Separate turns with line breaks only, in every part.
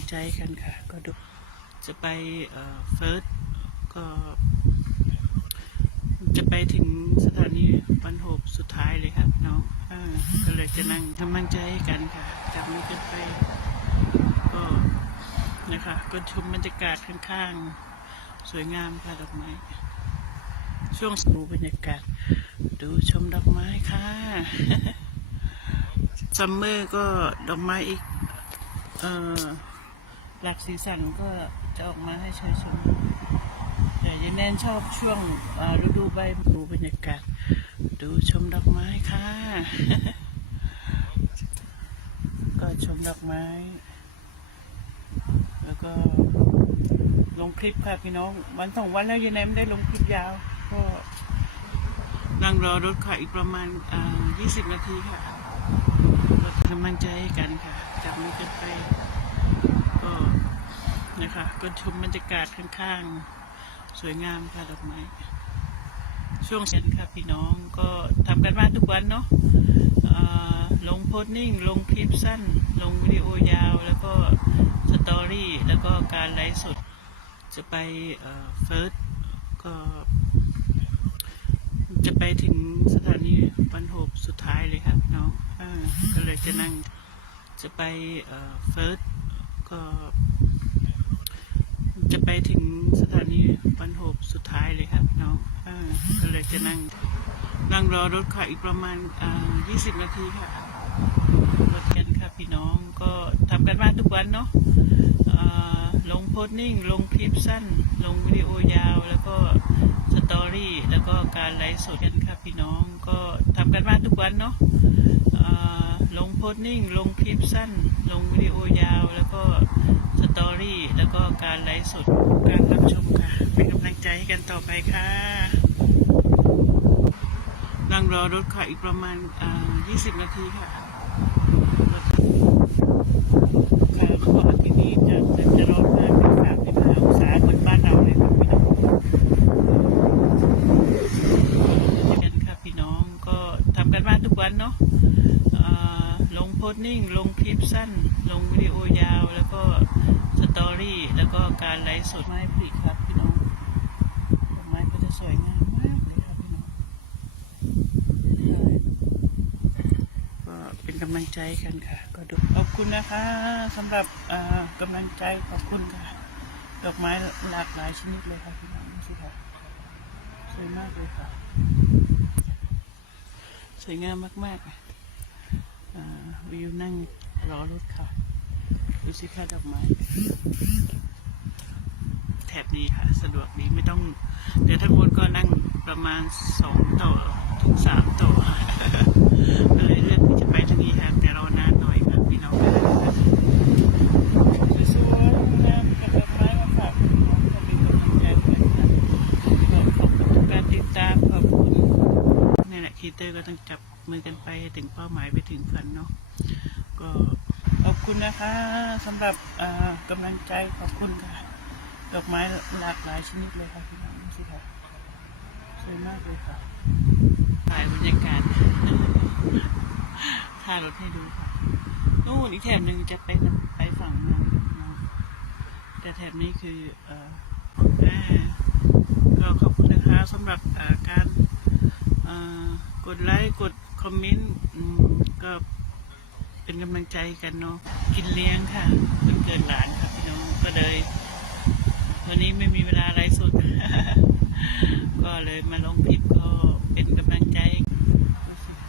งใจกันค่ะ ก็ดูจะไปเฟิร์สก็จะไปถึงสถานีบันโหบสุดท้ายเลยครับน้องก็เลยจะนั่งทำกำลังใจให้กันค่ะจากนี้กันไปก็นะคะก็ชมบรรยากาศข้างๆ สวยงามค่ะดอกไม้ ช่วงดูบรรยากาศ ดูชมดอกไม้ค่ะซัมเมอร์ก็ดอกไม้อีก เอ่อ หลักสีสันก็จะออกมาให้ชมชมแต่ยายแนนชอบช่วงฤดูใบดูบรรยากาศ ดูชมดอกไม้ค่ะ ก็ชมดอกไม้ แล้วก็ลงคลิปค่ะพี่น้องวันสองวันแล้วยายแนนไม่ได้ลงคลิปยาว ก็นั่งรอรถค่ะอีกประมาณอ่า20นาทีค่ะก็กำลังใจให้กันค่ะจากนี้กันไป นะคะก็ชมบรรยากาศข้างๆ สวยงามค่ะดอกไม้ ช่วงเย็นค่ะพี่น้องก็ทำกันบ้านทุกวันเนาะลงโพสต์นิ่ง ลงคลิปสั้น ลงวิดีโอยาว แล้วก็สตอรี่ แล้วก็การไลฟ์สด จะไปเฟิร์สก็จะไปถึงสถานีบันโหบสุดท้ายเลยครับน้องก็เลยจะนั่งจะไปเฟิร์สก็ จะไปถึงสถานีบันโหบสุดท้ายเลยครับน้องก็เลยจะนั่ง นั่งรอรถค่ะอีกประมาณอ่า20นาทีค่ะรถกันค่ะพี่น้องก็ทำกันบ้านทุกวันเนาะลงโพสต์นิ่ง ลงคลิปสั้น ลงวิดีโอยาว แล้วก็สตอรี่ แล้วก็การไลฟ์สดกันค่ะพี่น้องก็ทำกันบ้านทุกวันเนาะลงโพสต์นิ่ง ลงคลิปสั้น ลงวิดีโอยาว แล้วก็ ตอรี่ แล้วก็การไลฟ์สดการรับชมค่ะ เป็นกำลังใจให้กันต่อไปค่ะนั่งรอรถค่ะอีกประมาณ20 นาทีค่ะรถค่ะเขาบอกว่าที่นี่จะจะร้อนมากเป็นสามสิบห้าองศาเหมือนบ้านเราเลยครับพี่น้องกันค่ะพี่น้องก็ทำกันบ้านทุกวันเนาะ โพสต์นิ่ง ลงคลิปสั้น ลงวิดีโอยาว แล้วก็สตอรี่ แล้วก็การไลฟ์สดไม้ผลิครับพี่น้องดอกไม้ก็จะสวยงามมากเลยครับพี่น้องก็เป็นกำลังใจกันค่ะ ก็ดูขอบคุณนะคะสำหรับอ่ากำลังใจขอบคุณค่ะ ดอกไม้หลากหลายชนิดเลยค่ะพี่น้องดูสิค่ะสวยมากเลยค่ะ สวยงามมากๆอ่า วิวนั่งรอรถค่ะ ดูสิค่ะดอกไม้ แถบนี้ค่ะ สะดวกดีไม่ต้อง เดี๋ยวทั้งหมดก็นั่งประมาณสองต่อถึงสามต่อเลยเลือกที่จะไปทางนี้ค่ะแต่รอนานหน่อยค่ะพี่น้องสวยๆงามกับดอกไม้มาฝากพี่น้องก็เป็นกำลังใจด้วยค่ะก็ขอบคุณทุกการติดตามขอบคุณนี่แหละคีเตอร์ก็ต้องจับมือกันไปให้ถึงเป้าหมายไปถึงฝันเนาะก็ขอบคุณนะคะสำหรับกำลังใจขอบคุณค่ะ ดอกไม้หลากหลายชนิดเลยค่ะพี่น้องสิค่ะสวยมากเลยค่ะถ่ายบรรยากาศถ่ายรถให้ดูค่ะนู่นอีกแถบหนึ่งจะไปไปฝั่งนั้นแต่แถบนี้คือเอออ่าก็ขอบคุณนะคะสำหรับการอ่า ดไลค์กดคอมเมนต์อืมก็เป็นกำลังใจกันเนาะกินเลี้ยงค่ะเพิ่งเกิดหลานค่ะพี่น้องก็เลยวันนี้ไม่มีเวลาอะไรสุด ก็เลยมาลงคลิปก็เป็นกำลังใจ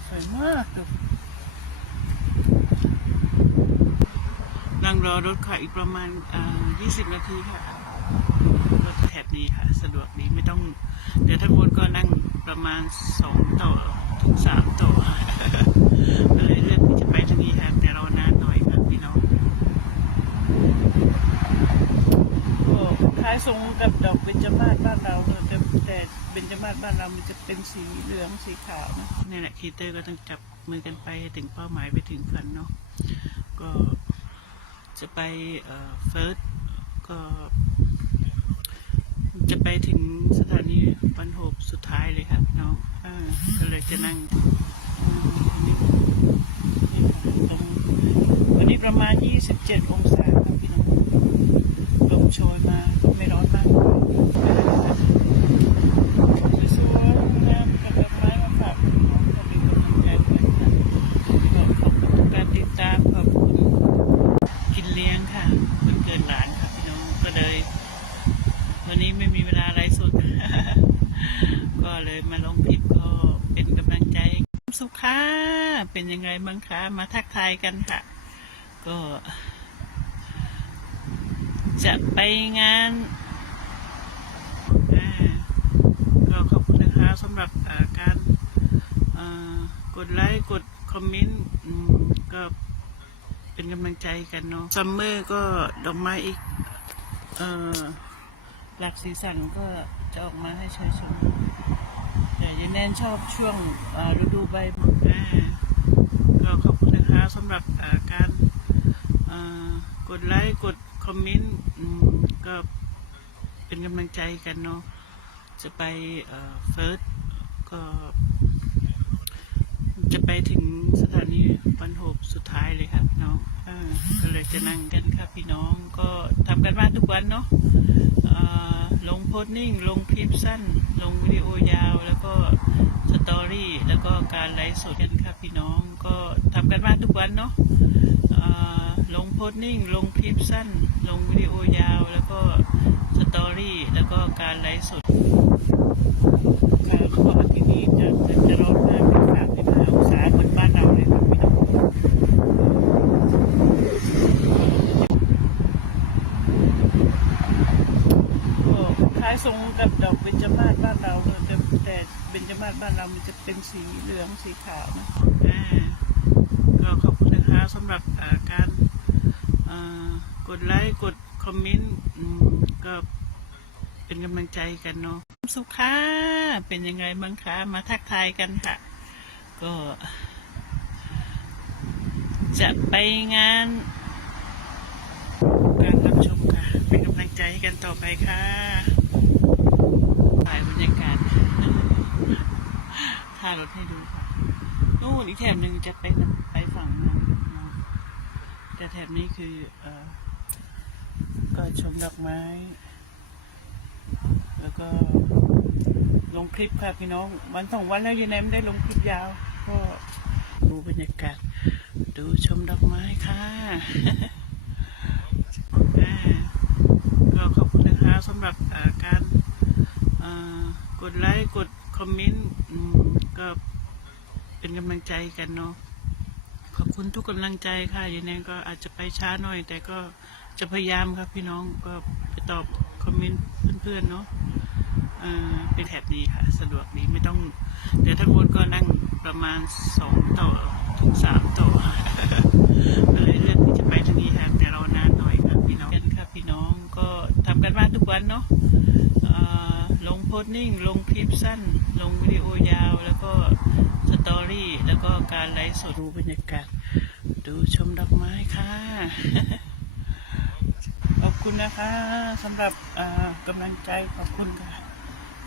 สวยมากครับนั่งรอรถค่ะอีกประมาณอ่า20 นาทีค่ะ รถแถบนี้ค่ะ สะดวกดีไม่ต้อง เดี๋ยวทั้งหมดก็นั่งประมาณสองต่อ ถึงสามต่อก็เลยเลือกที่จะไปทางนี้ค่ะแต่รอนานหน่อยค่ะพี่น้องก็คล้ายทรงกับดอกเบญจมาศบ้านเราเลยแต่แต่เบญจมาศบ้านเรามันจะเป็นสีเหลืองสีขาวนะนี่แหละคีเตอร์ก็ต้องจับมือกันไปให้ถึงเป้าหมายไปถึงฝันเนาะก็จะไปเอ่อเฟิร์สก็ จะไปถึงสถานีบันโหบสุดท้ายเลยครับเนาะก็เลยจะนั่งวันนี้ประมาณ 27 องศาครับพี่น้องลมโชยมาไม่ร้อนมาก มาลงคลิปก็เป็นกำลังใจสุขค่ะเป็นยังไงบ้างคะ มาทักทายกันค่ะ ก็ จะไปงานก็ขอบคุณนะคะสำหรับาการกดไลค์กดคอมเมนต์ก็เป็นกำลังใจกันเนาะซัมเมอร์ก็ดอกไม้อีกหลักสีสันก็จะออกมาให้ชมชม ยายแนนชอบช่วงฤดูใบอ่าก็ขอบคุณนะคะสำหรับาการกดไลค์กดคอมเมนต์ก็เป็นกำลังใจกันเนาะจะไปเฟิร์สก็จะไปถึงสถานีวันหกสุดท้ายเลยครับน้องก็เลยจะนั่งกันครับพี่น้องก็ทำกันบ้านทุกวันเนาะ ลงโพสต์นิ่ง ลงคลิปสั้น ลงวิดีโอยาว แล้วก็สตอรี่ แล้วก็การไลฟ์สดกันค่ะพี่น้อง ก็ทำกันบ้านทุกวันเนาะอ่อลงโพสต์นิ่ง ลงคลิปสั้น ลงวิดีโอยาว แล้วก็สตอรี่ แล้วก็การไลฟ์สดค่ะเขอกว่าที่นี่จะจะจะร้อนมากเป็นสามสิบห้าองศาเหมือนบ้านเราเลยครับพี่น้องก็คล้ายทรงกับดอก เบญจมาศบ้านเราแต่แต่เบญจมาศบ้านเรามันจะเป็นสีเหลืองสีขาวนะอ่าก็ขอบคุณนะคะสำหรับาการกดไลค์กดคอมเมนต์ก็เป็นกำลังใจกันเนาะสุขค่ะเป็นยังไงบ้างคะมาทักทายกันค่ะ ก็ จะไปงานการรับชมค่ะ เป็นกำลังใจให้กันต่อไปค่ะ ยากาศถ่ายรถให้ดูค่ะนู่นอีกแถบหนึ่งจะไปไปฝั่งนั้นนะแต่แถบนี้คือเออก็ชมดอกไม้ แล้วก็ลงคลิปค่ะพี่น้อง วันสองวันแล้วยายแนมได้ลงคลิปยาว ก็ดูบรรยากาศ ดูชมดอกไม้ค่ะอ่าก็ขอบคุณนะคะสำหรับการ กดไลค์กดคอมเมนต์ก็เป็นกำลังใจกันเนาะขอบคุณทุกกำลังใจค่ะยายแนมก็อาจจะไปช้าหน่อย แต่ก็จะพยายามครับพี่น้องก็ไปตอบคอมเมนต์เพื่อนๆเนาะเป็นแถบนี้ค่ะ สะดวกดีไม่ต้อง เดี๋ยวทั้งหมดก็นั่งประมาณสองต่อถึงสามต่อ ก็เลยเลือกที่จะไปทางนี้ค่ะแต่เรานานหน่อยค่ะพี่น้องกันค่ะพี่น้องก็ทำกันบ้านทุกวันเนาะอ่าลงโพส ตนิ่ง ลงคลิปสั้น ลงวิดีโอยาว แล้วก็สตอรี่ แล้วก็การไลฟ์สดดูบรรยากาศ ดูชมดอกไม้ค่ะ ขอบคุณนะคะสำหรับกำลังใจขอบคุณค่ะ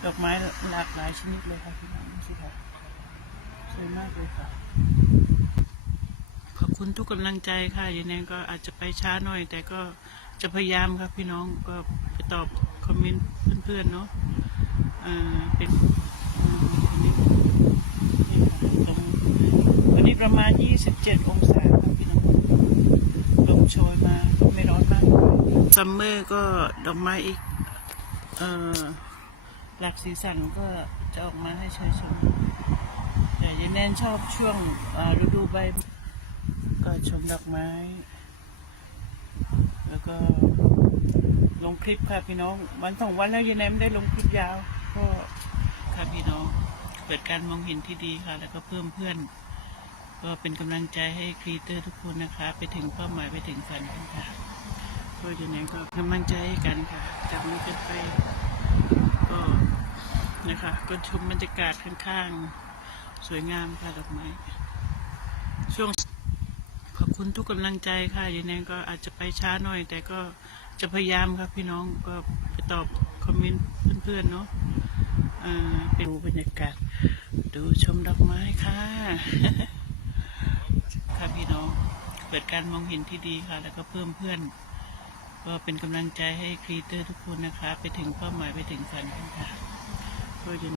ดอกไม้หลากหลายชนิดเลยค่ะพี่น้องดูสิค่ะสวยมากเลยค่ะ ขอบคุณทุกกำลังใจค่ะยังไงก็อาจจะไปช้าหน่อย แต่ก็จะพยายามครับพี่น้องก็ไปตอบคอมเมนต์เพื่อนๆเนาะ เป็นอืมนี่นี่ค่ะตรงวันนี้ประมาณ 27 องศาครับพี่น้องลมโชยมาไม่ร้อนมากซัมเมอร์ก็ดอกไม้อีกหลักสีสันก็จะออกมาให้ชมชมแต่ยายแนนชอบช่วงฤดูใบก็ชมดอกไม้ แล้วก็ลงคลิปค่ะพี่น้อง วันสองวันแล้วยายแนมได้ลงคลิปยาว ค่ะพี่น้องเปิดการมองเห็นที่ดีค่ะ แล้วก็เพิ่มเพื่อน ก็เป็นกำลังใจให้ครีเอเตอร์ทุกคนนะคะ ไปถึงเป้าหมายไปถึงฝันกันค่ะก็ยายแนก็กำลังใจให้กันค่ะจับมือกันไปก็นะคะ ก็ชมบรรยากาศข้างๆ สวยงามค่ะดอกไม้ช่วงขอบคุณทุกกำลังใจค่ะยังไงก็อาจจะไปช้าหน่อย แต่ก็จะพยายามครับพี่น้องก็ไปตอบคอมเมนต์เพื่อนๆเนาะอ่า ไปดูบรรยากาศ ดูชมดอกไม้ค่ะ ค่ะพี่น้อง เปิดการมองเห็นที่ดีค่ะ แล้วก็เพิ่มเพื่อน ก็เป็นกำลังใจให้ครีเตอร์ทุกคนนะคะ ไปถึงเป้าหมายไปถึงฝันกันค่ะก็ยัง